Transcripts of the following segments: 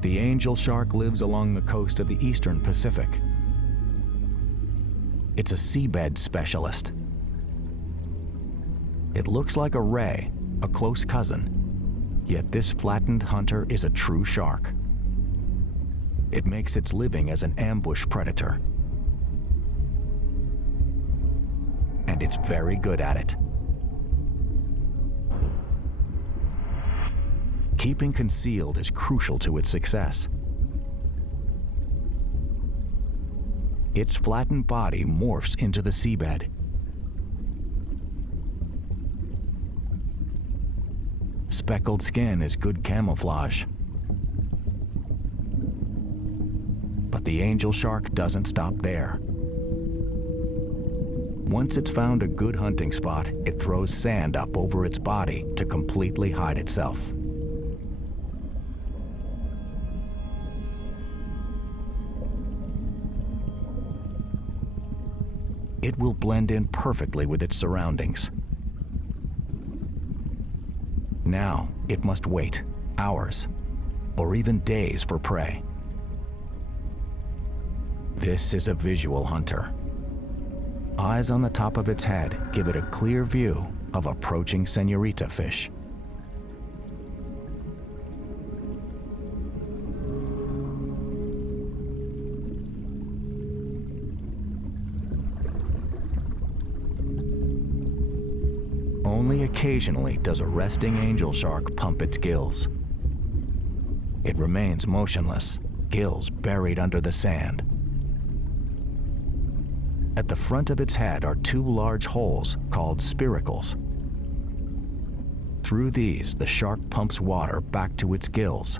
The angel shark lives along the coast of the eastern Pacific. It's a seabed specialist. It looks like a ray, a close cousin, yet this flattened hunter is a true shark. It makes its living as an ambush predator. And it's very good at it. Keeping concealed is crucial to its success. Its flattened body morphs into the seabed. Speckled skin is good camouflage. But the angel shark doesn't stop there. Once it's found a good hunting spot, it throws sand up over its body to completely hide itself. It will blend in perfectly with its surroundings. Now, it must wait hours or even days for prey. This is a visual hunter. Eyes on the top of its head give it a clear view of approaching senorita fish. Only occasionally does a resting angel shark pump its gills. It remains motionless, gills buried under the sand. At the front of its head are two large holes called spiracles. Through these, the shark pumps water back to its gills.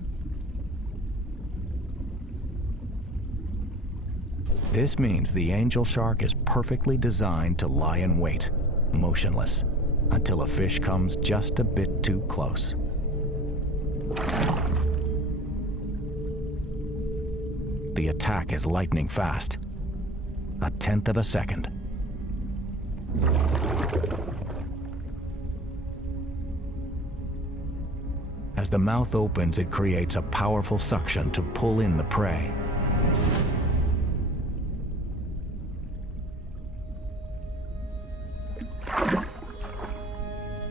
This means the angel shark is perfectly designed to lie in wait, motionless, until a fish comes just a bit too close. The attack is lightning fast, a tenth of a second. As the mouth opens, it creates a powerful suction to pull in the prey.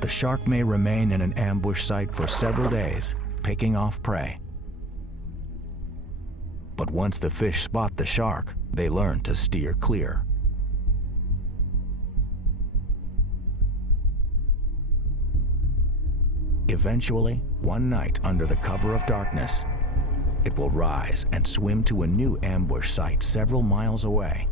The shark may remain in an ambush site for several days, picking off prey. But once the fish spot the shark, they learn to steer clear. Eventually, one night under the cover of darkness, it will rise and swim to a new ambush site several miles away.